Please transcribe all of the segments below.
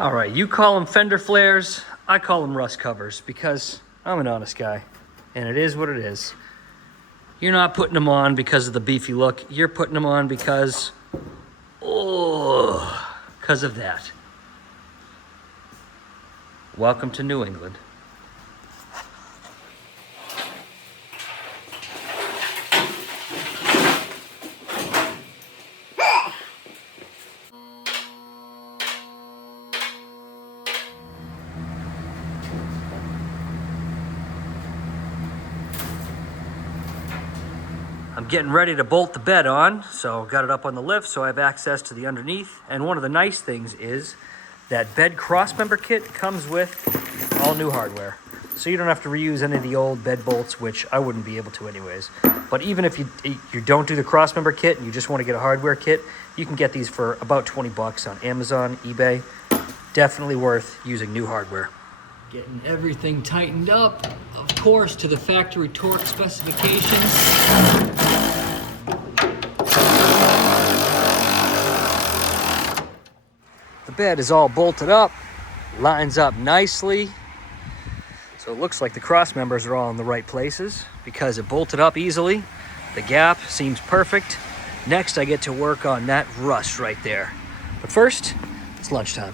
All right, you call them fender flares, I call them rust covers because I'm an honest guy and it is what it is. You're not putting them on because of the beefy look. You're putting them on because of that. Welcome to New England. I'm getting ready to bolt the bed on, so got it up on the lift so I have access to the underneath. And one of the nice things is that bed crossmember kit comes with all new hardware. So you don't have to reuse any of the old bed bolts, which I wouldn't be able to anyways. But even if you don't do the crossmember kit and you just want to get a hardware kit, you can get these for about 20 bucks on Amazon, eBay. Definitely worth using new hardware. Getting everything tightened up, of course, to the factory torque specifications. The bed is all bolted up, lines up nicely. So it looks like the cross members are all in the right places because it bolted up easily. The gap seems perfect. Next, I get to work on that rust right there. But first, it's lunchtime.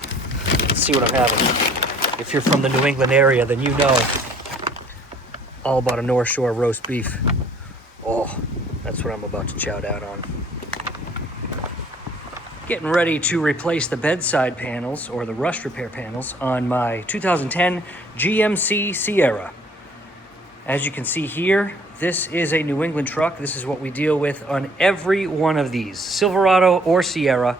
Let's see what I'm having. If you're from the New England area, then you know all about a North Shore roast beef. Oh, that's what I'm about to chow down on. Getting ready to replace the bedside panels, or the rust repair panels, on my 2010 GMC Sierra. As you can see here, this is a New England truck. This is what we deal with on every one of these. Silverado or Sierra.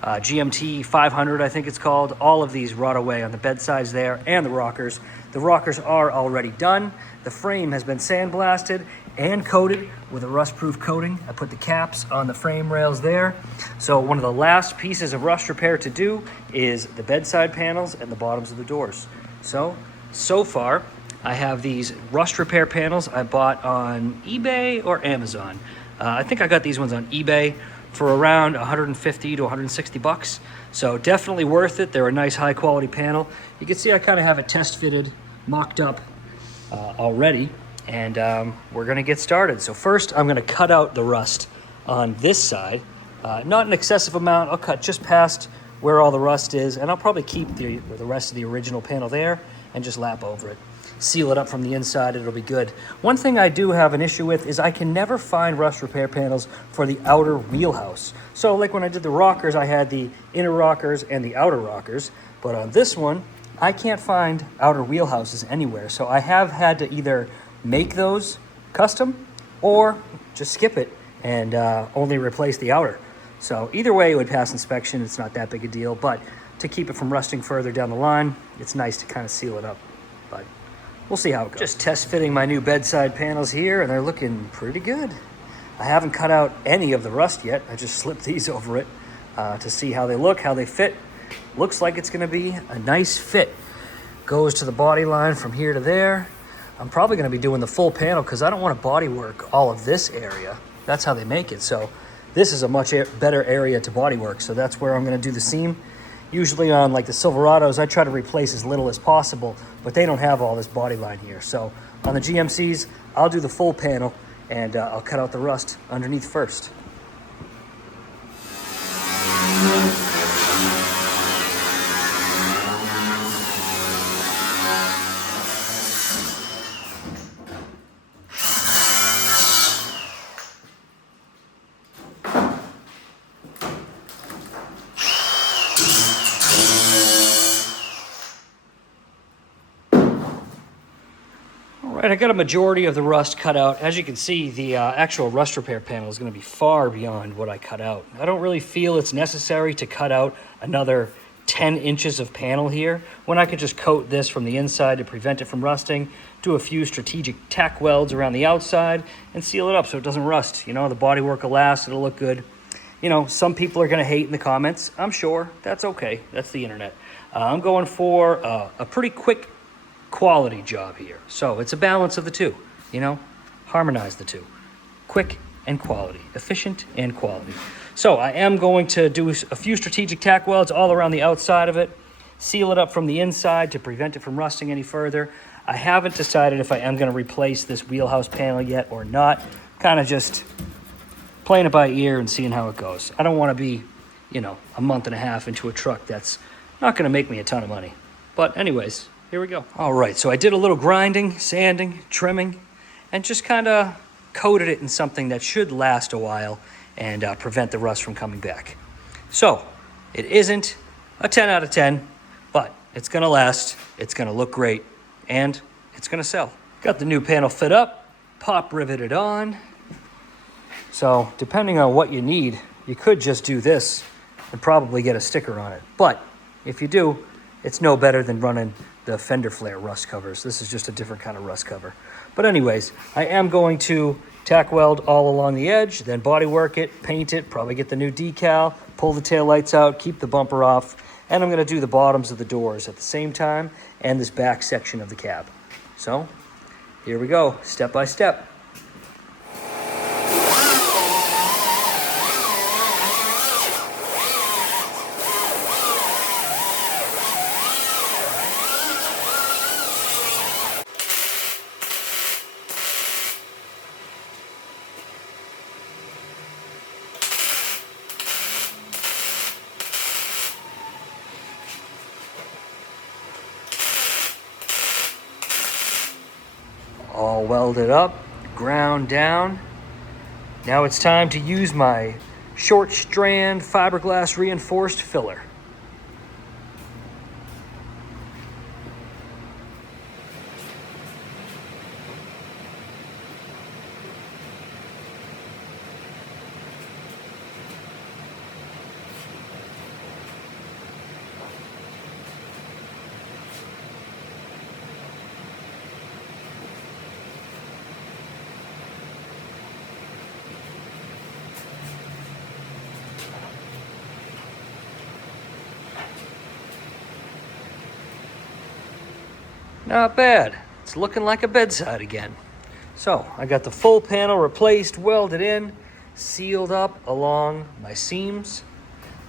GMT 500, I think it's called. All of these rot away on the bedsides there and the rockers. The rockers are already done. The frame has been sandblasted and coated with a rust-proof coating. I put the caps on the frame rails there. So one of the last pieces of rust repair to do is the bedside panels and the bottoms of the doors. So far, I have these rust repair panels I bought on eBay or Amazon. I think I got these ones on eBay for around 150 to 160 bucks. So definitely worth it. They're a nice high quality panel. You can see I kind of have it test fitted, mocked up already, and we're gonna get started. So first I'm gonna cut out the rust on this side. Not an excessive amount. I'll cut just past where all the rust is, and I'll probably keep the rest of the original panel there and just lap over it. Seal it up from the inside, it'll be good. One thing I do have an issue with is I can never find rust repair panels for the outer wheelhouse. So like when I did the rockers, I had the inner rockers and the outer rockers, but on this one, I can't find outer wheelhouses anywhere. So I have had to either make those custom or just skip it and only replace the outer. So either way, it would pass inspection. It's not that big a deal, but to keep it from rusting further down the line, it's nice to kind of seal it up. But we'll see how it goes. Just test fitting my new bedside panels here, and they're looking pretty good. I haven't cut out any of the rust yet. I just slipped these over it to see how they look, how they fit. Looks like it's gonna be a nice fit. Goes to the body line from here to there. I'm probably gonna be doing the full panel because I don't want to body work all of this area. That's how they make it. So this is a much better area to body work. So that's where I'm gonna do the seam. Usually on like the Silverados, I try to replace as little as possible, but they don't have all this body line here. So on the GMCs, I'll do the full panel and I'll cut out the rust underneath first. All right, I got a majority of the rust cut out. As you can see, the actual rust repair panel is going to be far beyond what I cut out. I don't really feel it's necessary to cut out another 10 inches of panel here when I could just coat this from the inside to prevent it from rusting, do a few strategic tack welds around the outside, and seal it up so it doesn't rust. You know, the bodywork will last, it'll look good. You know, some people are going to hate in the comments. I'm sure. That's okay. That's the internet. I'm going for a pretty quick quality job here. So it's a balance of the two, you know, harmonize the two. Quick and quality, efficient and quality. So I am going to do a few strategic tack welds all around the outside of it. seal it up from the inside to prevent it from rusting any further. I haven't decided if I am going to replace this wheelhouse panel yet or not. Kind of just playing it by ear and seeing how it goes. I don't want to be, you know, a month and a half into a truck that's not going to make me a ton of money. But anyways, here we go. All right, so I did a little grinding, sanding, trimming, and just kind of coated it in something that should last a while and prevent the rust from coming back. So it isn't a 10 out of 10, but it's going to last, it's going to look great, and it's going to sell. Got the new panel fit up, pop riveted on. So depending on what you need, you could just do this and probably get a sticker on it. But if you do, it's no better than running the fender flare rust covers. This is just a different kind of rust cover. But anyways, I am going to tack weld all along the edge, then body work it, paint it, probably get the new decal, pull the tail lights out, keep the bumper off, and I'm going to do the bottoms of the doors at the same time and this back section of the cab. So here we go, step by step. All welded up, ground down. Now it's time to use my short strand fiberglass reinforced filler. Not bad. It's looking like a bedside again. So I got the full panel replaced, welded in, sealed up along my seams.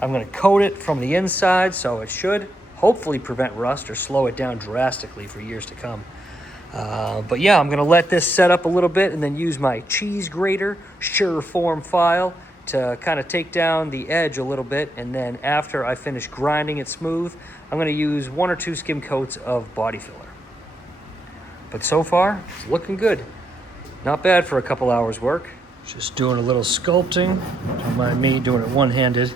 I'm going to coat it from the inside so it should hopefully prevent rust or slow it down drastically for years to come. But yeah, I'm going to let this set up a little bit and then use my cheese grater Sureform file to kind of take down the edge a little bit. And then after I finish grinding it smooth, I'm going to use 1 or 2 skim coats of body filler. But so far, it's looking good. Not bad for a couple hours work. Just doing a little sculpting. Don't mind me doing it one-handed.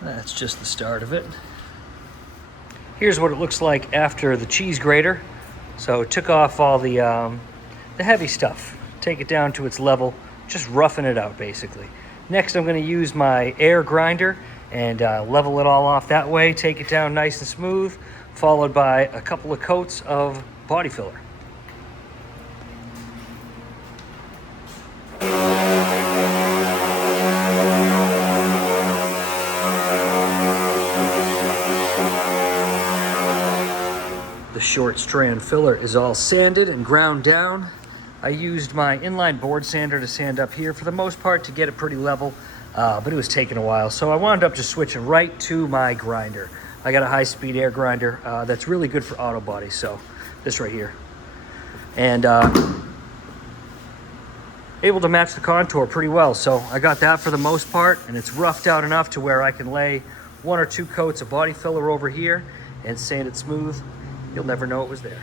That's just the start of it. Here's what it looks like after the cheese grater. So took off all the heavy stuff, take it down to its level, just roughing it out basically. Next I'm going to use my air grinder and level it all off that way, take it down nice and smooth, followed by a couple of coats of body filler. The short strand filler is all sanded and ground down. I used my inline board sander to sand up here for the most part to get it pretty level, but it was taking a while. So I wound up just switching right to my grinder. I got a high-speed air grinder that's really good for auto body, so this right here. And able to match the contour pretty well. So I got that for the most part, and it's roughed out enough to where I can lay 1 or 2 coats of body filler over here and sand it smooth. You'll never know it was there.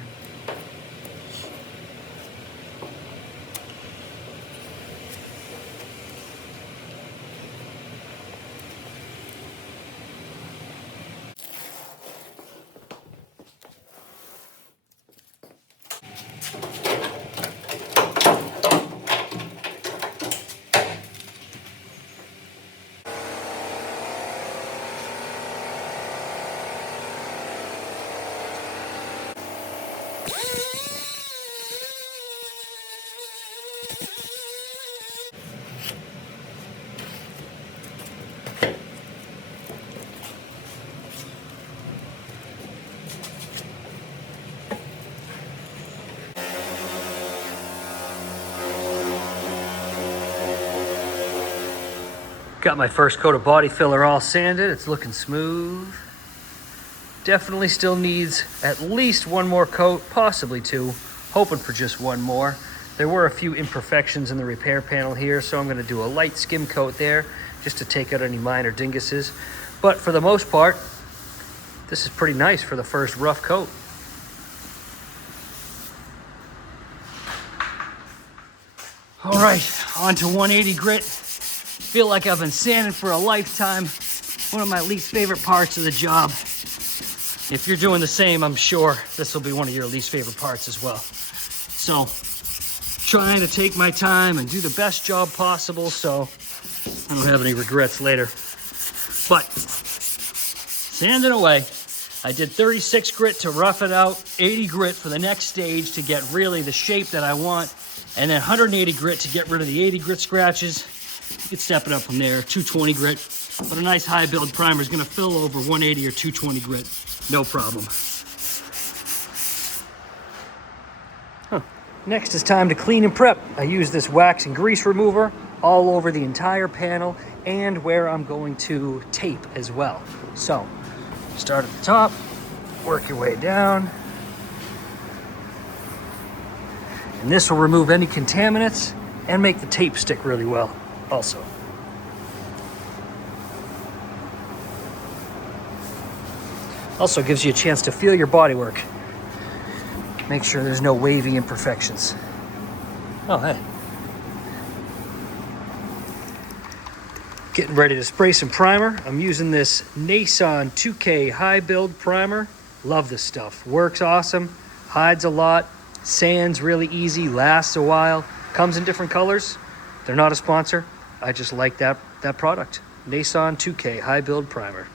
Got my first coat of body filler all sanded. It's looking smooth. Definitely still needs at least one more coat, possibly two. Hoping for just one more. There were a few imperfections in the repair panel here, so I'm going to do a light skim coat there just to take out any minor dinguses. But for the most part, this is pretty nice for the first rough coat. All right, on to 180 grit. Feel like I've been sanding for a lifetime. One of my least favorite parts of the job. If you're doing the same, I'm sure this will be one of your least favorite parts as well. So, trying to take my time and do the best job possible so I don't have any regrets later. But, sanding away. I did 36 grit to rough it out, 80 grit for the next stage to get really the shape that I want, and then 180 grit to get rid of the 80 grit scratches. You can step it up from there, 220 grit. But a nice high build primer is gonna fill over 180 or 220 grit, no problem. Next is time to clean and prep. I use this wax and grease remover all over the entire panel and where I'm going to tape as well. So, start at the top, work your way down. And this will remove any contaminants and make the tape stick really well also. Also gives you a chance to feel your bodywork. Make sure there's no wavy imperfections. Oh, hey. Getting ready to spray some primer. I'm using this Nason 2K high build primer. Love this stuff. Works awesome, hides a lot, sands really easy, lasts a while, comes in different colors. They're not a sponsor. I just like that product. Nason 2K high build primer.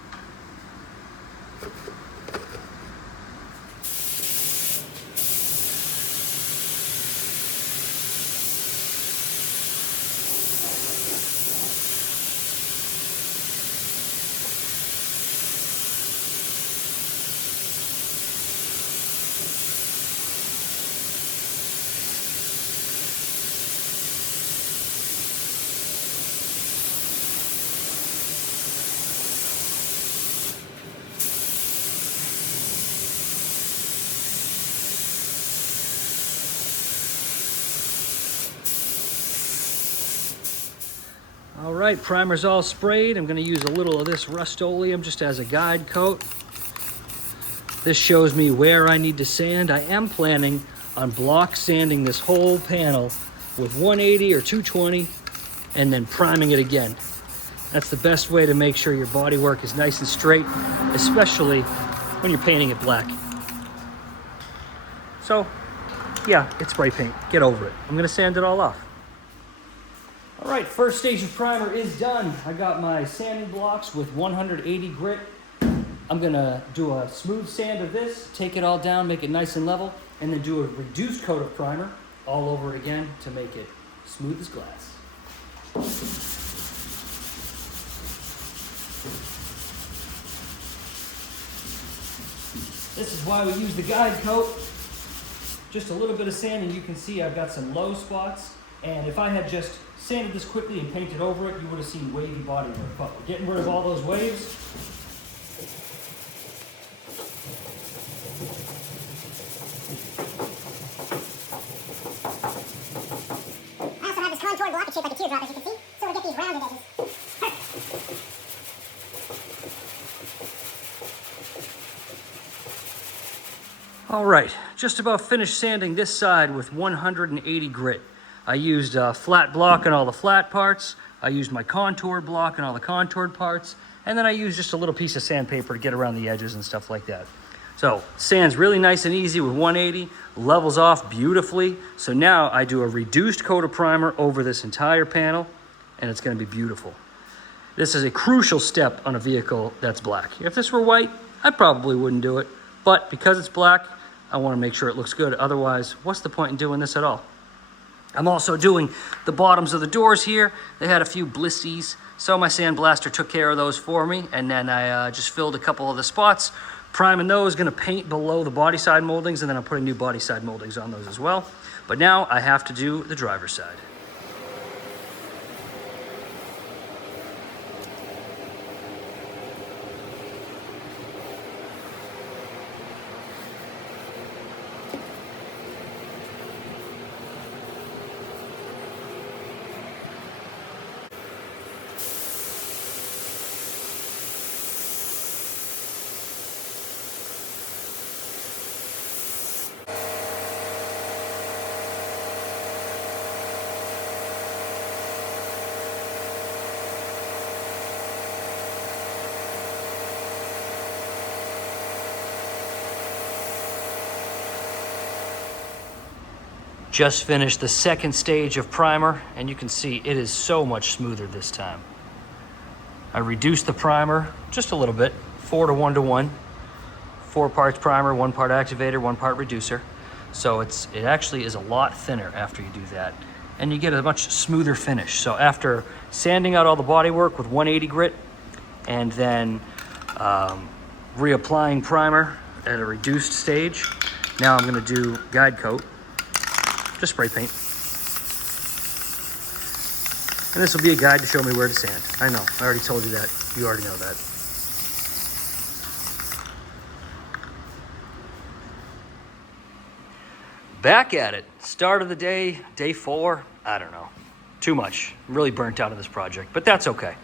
All right, primer's all sprayed. I'm gonna use a little of this Rust-Oleum just as a guide coat. This shows me where I need to sand. I am planning on block sanding this whole panel with 180 or 220 and then priming it again. That's the best way to make sure your bodywork is nice and straight, especially when you're painting it black. So, yeah, it's spray paint. Get over it. I'm gonna sand it all off. All right, first stage of primer is done. I got my sanding blocks with 180 grit. I'm gonna do a smooth sand of this, take it all down, make it nice and level, and then do a reduced coat of primer all over again to make it smooth as glass. This is why we use the guide coat. Just a little bit of sand, and you can see I've got some low spots. And if I had just sanded this quickly and painted over it, you would have seen wavy bodywork. But we're getting rid of all those waves. I also have this contoured block that's shaped like a teardrop, as you can see, so we get these rounded edges. All right, just about finished sanding this side with 180 grit. I used a flat block on all the flat parts. I used my contoured block on all the contoured parts. And then I used just a little piece of sandpaper to get around the edges and stuff like that. So sands really nice and easy with 180, levels off beautifully. So now I do a reduced coat of primer over this entire panel, and it's gonna be beautiful. This is a crucial step on a vehicle that's black. If this were white, I probably wouldn't do it. But because it's black, I want to make sure it looks good. Otherwise, what's the point in doing this at all? I'm also doing the bottoms of the doors here. They had a few blissies, so my sandblaster took care of those for me, and then I just filled a couple of the spots, priming those, gonna paint below the body side moldings, and then I'm putting new body side moldings on those as well. But now I have to do the driver's side. Just finished the second stage of primer, and you can see it is so much smoother this time. I reduced the primer just a little bit, 4 to 1 to 1. 4 parts primer, 1 part activator, 1 part reducer. So it actually is a lot thinner after you do that, and you get a much smoother finish. So after sanding out all the bodywork with 180 grit, and then reapplying primer at a reduced stage, now I'm gonna do guide coat. Just spray paint. And this will be a guide to show me where to sand. I know, I already told you that. You already know that. Back at it. Start of the day, day 4. I don't know. Too much. I'm really burnt out of this project, but that's okay.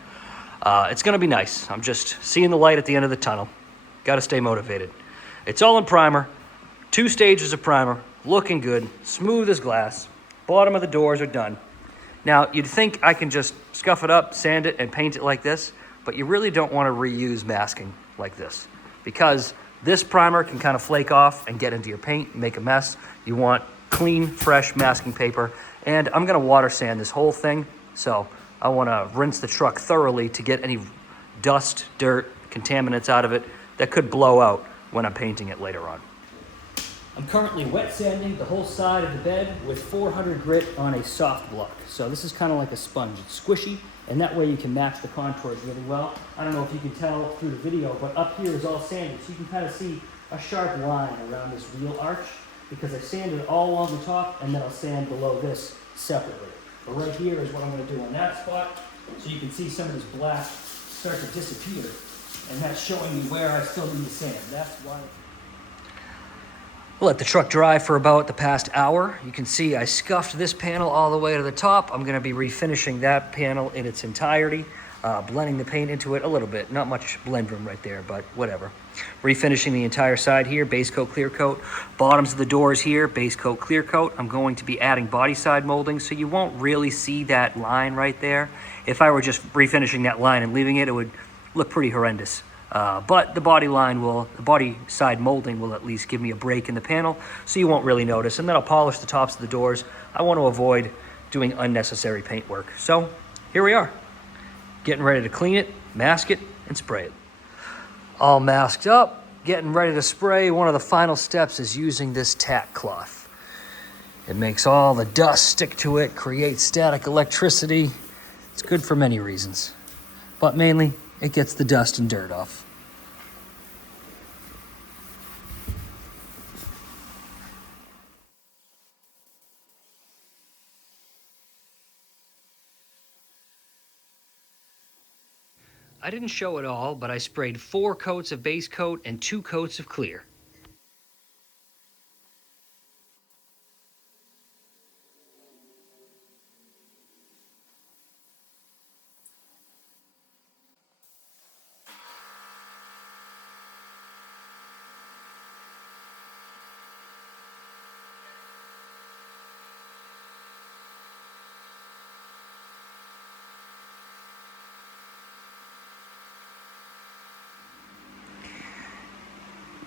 It's gonna be nice. I'm just seeing the light at the end of the tunnel. Gotta stay motivated. It's all in primer. 2 stages of primer. Looking good, smooth as glass. Bottom of the doors are done. Now, you'd think I can just scuff it up, sand it, and paint it like this, but you really don't want to reuse masking like this, because this primer can kind of flake off and get into your paint and make a mess. You want clean, fresh masking paper, and I'm gonna water sand this whole thing, so I want to rinse the truck thoroughly to get any dust, dirt, contaminants out of it that could blow out when I'm painting it later on. I'm currently wet sanding the whole side of the bed with 400 grit on a soft block. So this is kind of like a sponge. It's squishy, and that way you can match the contours really well. I don't know if you can tell through the video, but up here is all sanded, so you can kind of see a sharp line around this wheel arch, because I sanded all along the top, and then I'll sand below this separately. But right here is what I'm going to do on that spot, so you can see some of this black start to disappear, and that's showing me where I still need to sand. That's why. Let the truck dry for about the past hour. You can see I scuffed this panel all the way to the top. I'm gonna be refinishing that panel in its entirety, blending the paint into it a little bit. Not much blend room right there, but whatever. Refinishing the entire side here, base coat, clear coat. Bottoms of the doors here, base coat, clear coat. I'm going to be adding body side molding, so you won't really see that line right there. If I were just refinishing that line and leaving it, it would look pretty horrendous. But the body side molding will at least give me a break in the panel, so you won't really notice. And then I'll polish the tops of the doors. I want to avoid doing unnecessary paint work. So here we are, getting ready to clean it, mask it, and spray it. All masked up, getting ready to spray. One of the final steps is using this tack cloth. It makes all the dust stick to it, creates static electricity. It's good for many reasons, but mainly it gets the dust and dirt off. I didn't show it all, but I sprayed 4 coats of base coat and 2 coats of clear.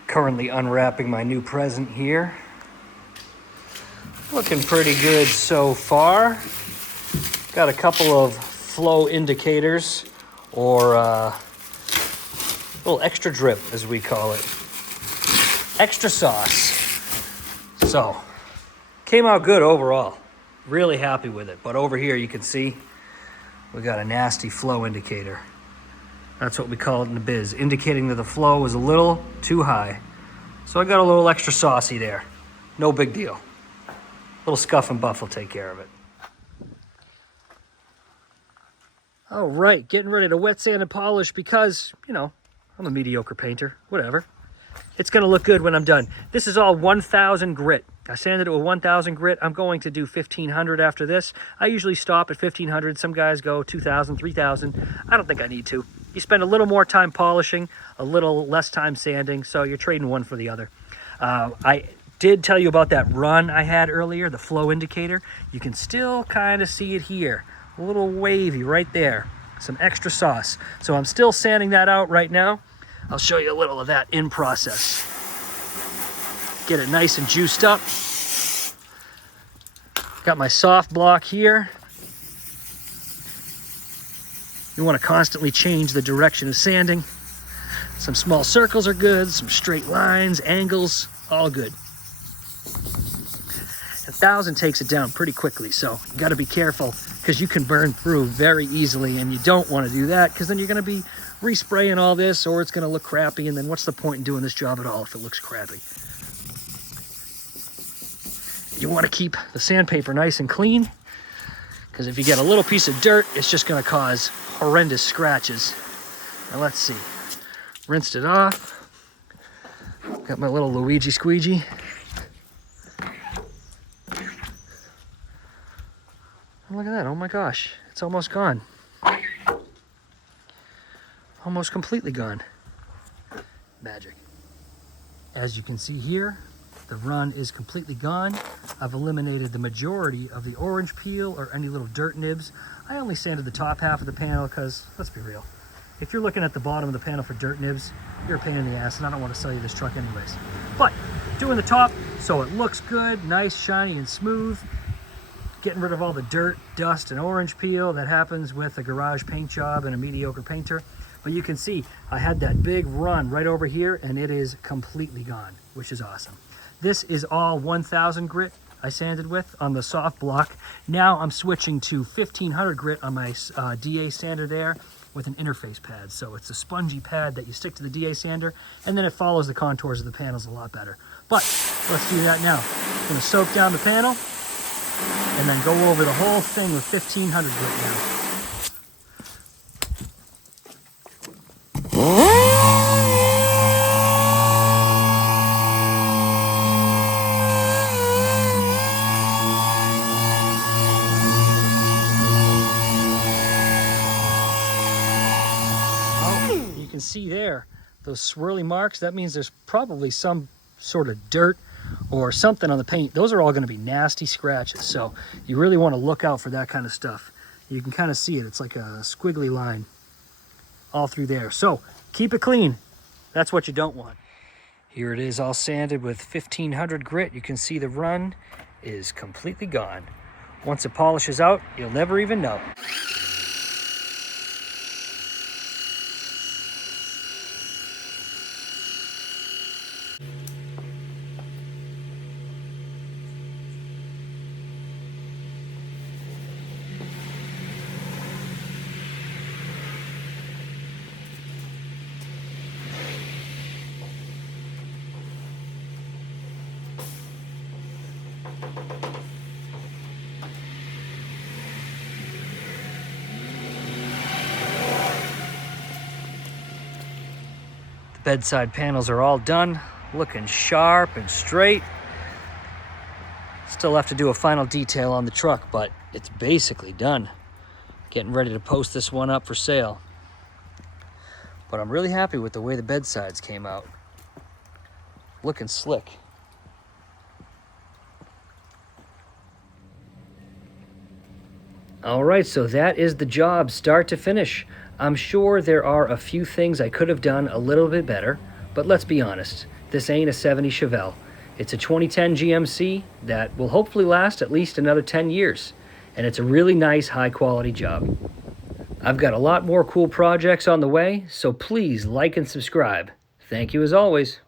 Currently unwrapping my new present here. Looking pretty good so far. Got a couple of flow indicators, or a little extra drip as we call it. Extra sauce. So, came out good overall. Really happy with it. But over here you can see we got a nasty flow indicator. That's what we call it in the biz, indicating that the flow was a little too high. So I got a little extra saucy there. No big deal. A little scuff and buff will take care of it. All right, getting ready to wet sand and polish because, you know, I'm a mediocre painter, whatever. It's gonna look good when I'm done. This is all 1000 grit. I sanded it with 1000 grit. I'm going to do 1500 after this. I usually stop at 1500. Some guys go 2000, 3000. I don't think I need to. You spend a little more time polishing, a little less time sanding, so you're trading one for the other. I did tell you about that run I had earlier, the flow indicator. You can still kind of see it here. A little wavy right there. Some extra sauce. So I'm still sanding that out right now. I'll show you a little of that in process. Get it nice and juiced up. Got my soft block here. You want to constantly change the direction of sanding. Some small circles are good, some straight lines, angles, all good. 1000 takes it down pretty quickly, so you got to be careful because you can burn through very easily, and you don't want to do that because then you're going to be respraying all this, or it's going to look crappy, and then what's the point in doing this job at all if it looks crappy? You want to keep the sandpaper nice and clean because if you get a little piece of dirt, it's just going to cause horrendous scratches. Now let's see. Rinsed it off. Got my little Luigi squeegee. Look at that, oh my gosh, it's almost gone. Almost completely gone. Magic. As you can see here, the run is completely gone. I've eliminated the majority of the orange peel or any little dirt nibs. I only sanded the top half of the panel because, let's be real, if you're looking at the bottom of the panel for dirt nibs, you're a pain in the ass, and I don't want to sell you this truck anyways. But doing the top so it looks good, nice, shiny, and smooth. Getting rid of all the dirt, dust, and orange peel that happens with a garage paint job and a mediocre painter. But you can see I had that big run right over here, and it is completely gone, which is awesome. This is all 1000 grit I sanded with on the soft block. Now I'm switching to 1500 grit on my DA sander there with an interface pad. So it's a spongy pad that you stick to the DA sander, and then it follows the contours of the panels a lot better. But let's do that now. I'm gonna soak down the panel and then go over the whole thing with 1500 grit now. You can see there, those swirly marks, that means there's probably some sort of dirt or something on the paint. Those are all going to be nasty scratches, so you really want to look out for that kind of stuff. You can kind of see it. It's like a squiggly line all through there. So keep it clean. That's what you don't want. Here it is all sanded with 1500 grit. You can see the run is completely gone. Once it polishes out, you'll never even know. Bedside panels are all done, looking sharp and straight. Still have to do a final detail on the truck, but it's basically done. Getting ready to post this one up for sale. But I'm really happy with the way the bedsides came out. Looking slick. All right, so that is the job, start to finish. I'm sure there are a few things I could have done a little bit better, but let's be honest, this ain't a 70 Chevelle. It's a 2010 GMC that will hopefully last at least another 10 years, and it's a really nice, high-quality job. I've got a lot more cool projects on the way, so please like and subscribe. Thank you as always.